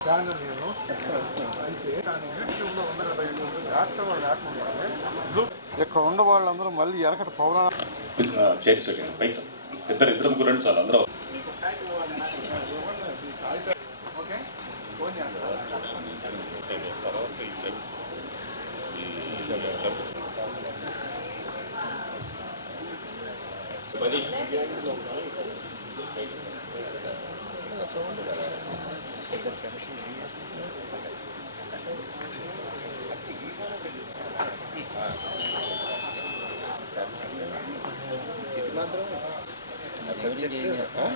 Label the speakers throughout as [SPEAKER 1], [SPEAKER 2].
[SPEAKER 1] Channel నేను అయితే కానీ యూట్యూబ్లో ఉంది లేకుండా ఇక్కడ ఉన్న వాళ్ళందరూ మళ్ళీ ఎరకట పౌరాణ
[SPEAKER 2] చైర్స్ పెట్టండి ఇద్దరు ఇద్దరు ముగ్గురు రెండు చాలు అందరూ.
[SPEAKER 1] 만들어. 아, 겨울인지 어?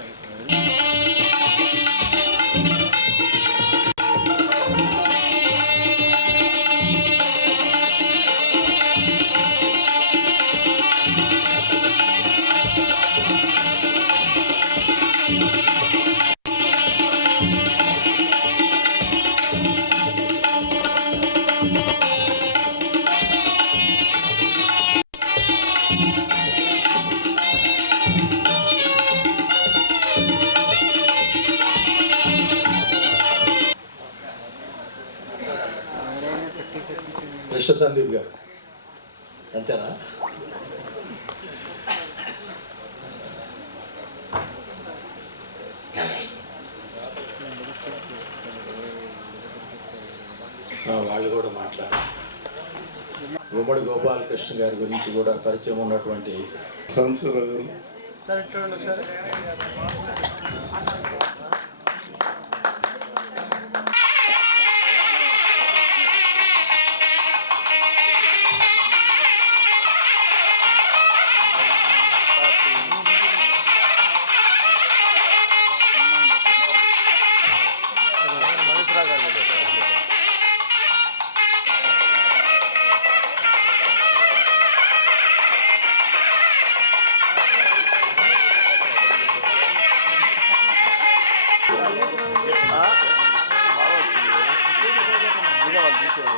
[SPEAKER 3] కృష్ణ సందీప్ గారు. అంతేనా? వాళ్ళు కూడా మాట్లాడారు. గుమ్మడి గోపాలకృష్ణ గారి గురించి కూడా పరిచయం ఉన్నటువంటి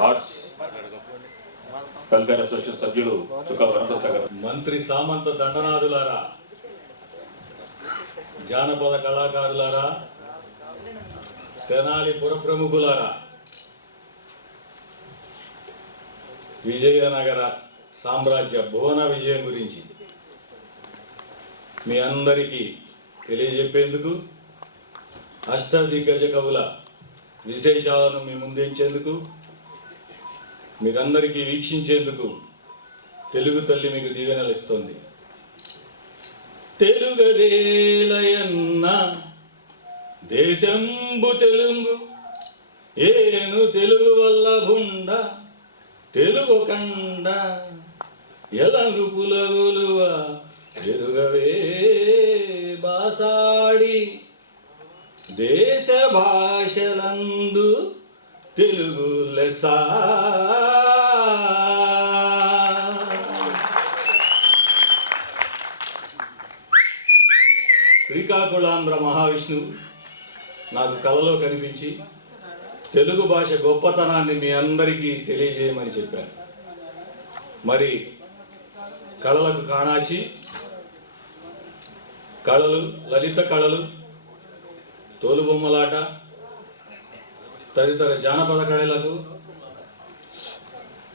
[SPEAKER 2] ఆర్ట్స్ వెల్ఫేర్ అసోసియేషన్ సభ్యులు చుక్కా
[SPEAKER 3] మంత్రి సామంత దండనాథులారా జానపద కళాకారులారా తెనాలి పురప్రముఖులారా విజయనగర సామ్రాజ్య భువన విజయం గురించి మీ అందరికీ తెలియజెప్పేందుకు అష్టదిగ్గజ కవుల విశేషాలను మీ ముందుంచేందుకు? మీరందరికీ వీక్షించేందుకు తెలుగు తల్లి మీకు దీవెనలు ఇస్తుంది. తెలుగదేలయన్న దేశంబు తెలుగు ఏను తెలుగు వల్ల భుండ తెలుగు కండ ఎలను పులగులువ ఎరుగవే బాసాడి. దేశ భాషలందు తెలుగు లెస శ్రీకాకుళాంధ్ర మహావిష్ణువు నాకు కలలో కనిపించి తెలుగు భాష గొప్పతనాన్ని మీ అందరికీ తెలియజేయమని చెప్పారు. మరి కళలకు కాణాచి కళలు లలిత కళలు తోలుబొమ్మలాట తదితర జానపద కళలకు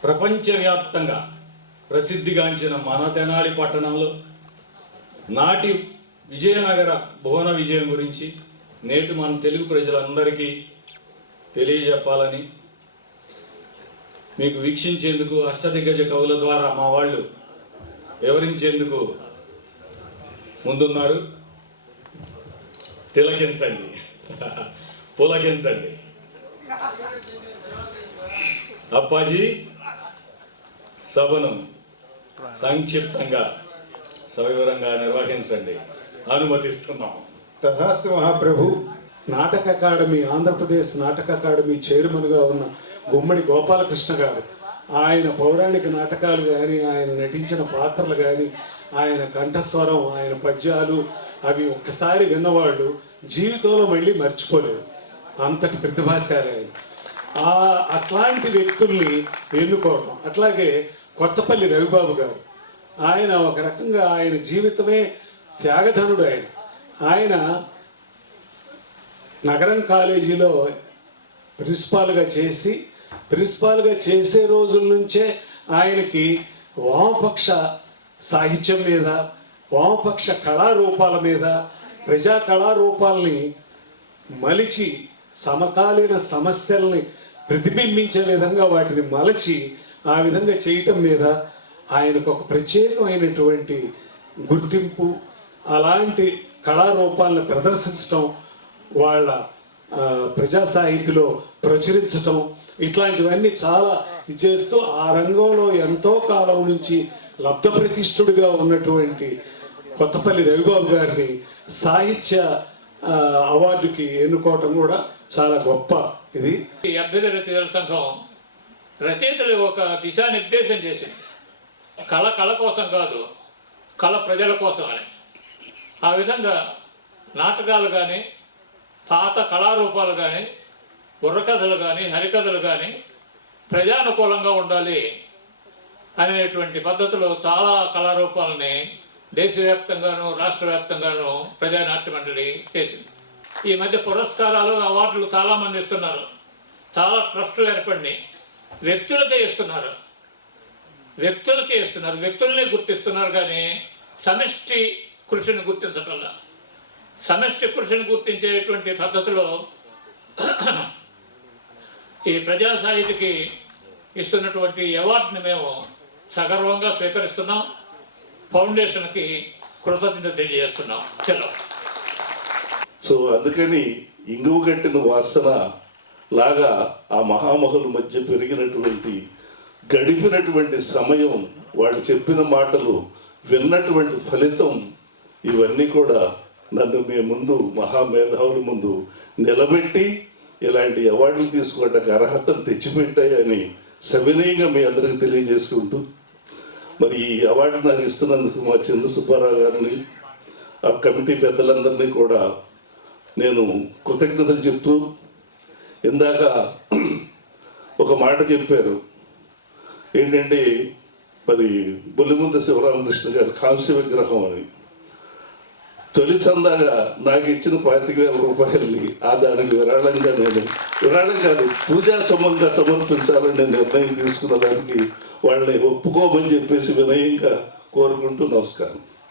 [SPEAKER 3] ప్రపంచవ్యాప్తంగా ప్రసిద్ధిగాంచిన మన తెనాలి పట్టణంలో నాటి విజయనగర భువన విజయం గురించి నేటి మన తెలుగు ప్రజలందరికీ తెలియజెప్పాలని మీకు వీక్షించేందుకు అష్టదిగ్గజ కవుల ద్వారా మా వాళ్ళు వివరించేందుకు ముందున్నారు తిలకించండి. పులకించండి. అప్పాజీ సభను సంక్షిప్తంగా సవివరంగా నిర్వహించండి. అనుమతిస్తున్నాం
[SPEAKER 4] తథాస్తు మహాప్రభు నాటక అకాడమీ ఆంధ్రప్రదేశ్ నాటక అకాడమీ చైర్మన్గా ఉన్న గుమ్మడి గోపాలకృష్ణ గారు ఆయన పౌరాణిక నాటకాలు కానీ ఆయన నటించిన పాత్రలు కానీ ఆయన కంఠస్వరం ఆయన పద్యాలు అవి ఒక్కసారి విన్నవాళ్ళు జీవితంలో మళ్ళీ మర్చిపోలేరు. అంతటి ప్రతిభాశాలి ఆయన. ఆ అట్లాంటి వ్యక్తుల్ని ఎన్నుకోవడం అట్లాగే కొత్తపల్లి రవిబాబు గారు. ఆయన ఒక రకంగా ఆయన జీవితమే త్యాగధనుడు ఆయన. ఆయన నగరం కాలేజీలో ప్రిన్సిపాల్గా చేసి ప్రిన్సిపాల్గా చేసే రోజుల నుంచే ఆయనకి వామపక్ష సాహిత్యం మీద వామపక్ష కళారూపాల మీద ప్రజా కళారూపాలని మలిచి సమకాలీన సమస్యల్ని ప్రతిబింబించే విధంగా వాటిని మలచి ఆ విధంగా చేయటం మీద ఆయనకు ఒక ప్రత్యేకమైనటువంటి గుర్తింపు అలాంటి కళారూపాలను ప్రదర్శించటం వాళ్ళ ప్రజా సాహిత్యలో ప్రచురించటం ఇట్లాంటివన్నీ చాలా చేస్తూ ఆ రంగంలో ఎంతో కాలం నుంచి లబ్ధప్రతిష్ఠుడిగా ఉన్నటువంటి కొత్తపల్లి రవిబాబు గారిని సాహిత్య అవార్డుకి ఎన్నుకోవటం కూడా చాలా గొప్ప ఇది.
[SPEAKER 5] ఈ అభ్యుదయ రచయితల సంఘం రచయితలు ఒక దిశానిర్దేశం చేసింది. కళ కళ కోసం కాదు కళ ప్రజల కోసం అని. ఆ విధంగా నాటకాలు కానీ పాత కళారూపాలు కానీ బుర్రకథలు కానీ హరికథలు కానీ ప్రజానుకూలంగా ఉండాలి అనేటువంటి పద్ధతిలో చాలా కళారూపాలని దేశవ్యాప్తంగాను రాష్ట్ర వ్యాప్తంగాను ప్రజానాట్య మండలి చేసింది. ఈ మధ్య పురస్కారాలు అవార్డులు చాలామంది ఇస్తున్నారు. చాలా ట్రస్టులు ఏర్పడినాయి. వ్యక్తులకే ఇస్తున్నారు. వ్యక్తులకే ఇస్తున్నారు. వ్యక్తులనే గుర్తిస్తున్నారు కానీ సమిష్టి కృషిని గుర్తించటంలా. సమష్టి పురుషుని గుర్తించేటువంటి పద్ధతిలో ఈ ప్రజా సాహితికి ఇస్తున్నటువంటి అవార్డుని మేము సగర్వంగా స్వీకరిస్తున్నాం. ఫౌండేషన్కి కృతజ్ఞత తెలియజేస్తున్నాం. చలో.
[SPEAKER 6] సో అందుకని ఇంగువ కట్టిన వాసన లాగా ఆ మహామహుల మధ్య పెరిగినటువంటి గడిపినటువంటి సమయం వాళ్ళు చెప్పిన మాటలు విన్నటువంటి ఫలితం ఇవన్నీ కూడా నన్ను మీ ముందు మహామేధావుల ముందు నిలబెట్టి ఇలాంటి అవార్డులు తీసుకోవడానికి అర్హతను తెచ్చిపెట్టాయని సవినయంగా మీ అందరికి తెలియజేసుకుంటూ మరి ఈ అవార్డు నాకు ఇస్తున్నందుకు మా చంద్ర సుబ్బారావు గారిని ఆ కమిటీ పెద్దలందరినీ కూడా నేను కృతజ్ఞతలు చెప్తూ ఇందాక ఒక మాట చెప్పారు. ఏంటంటే మరి బుల్లిముద్ద శివరామకృష్ణ గారి కాంస్య విగ్రహం అని. తొలి చందాగా నాకు ఇచ్చిన పాతిక వేల రూపాయలని ఆ దానికి విరాళంగా నేను విరాళం కాదు పూజా సొమ్మంగా సమర్పించాలని నేను నిర్ణయం తీసుకున్న దానికి వాళ్ళని ఒప్పుకోమని చెప్పేసి వినయంగా కోరుకుంటూ నమస్కారం.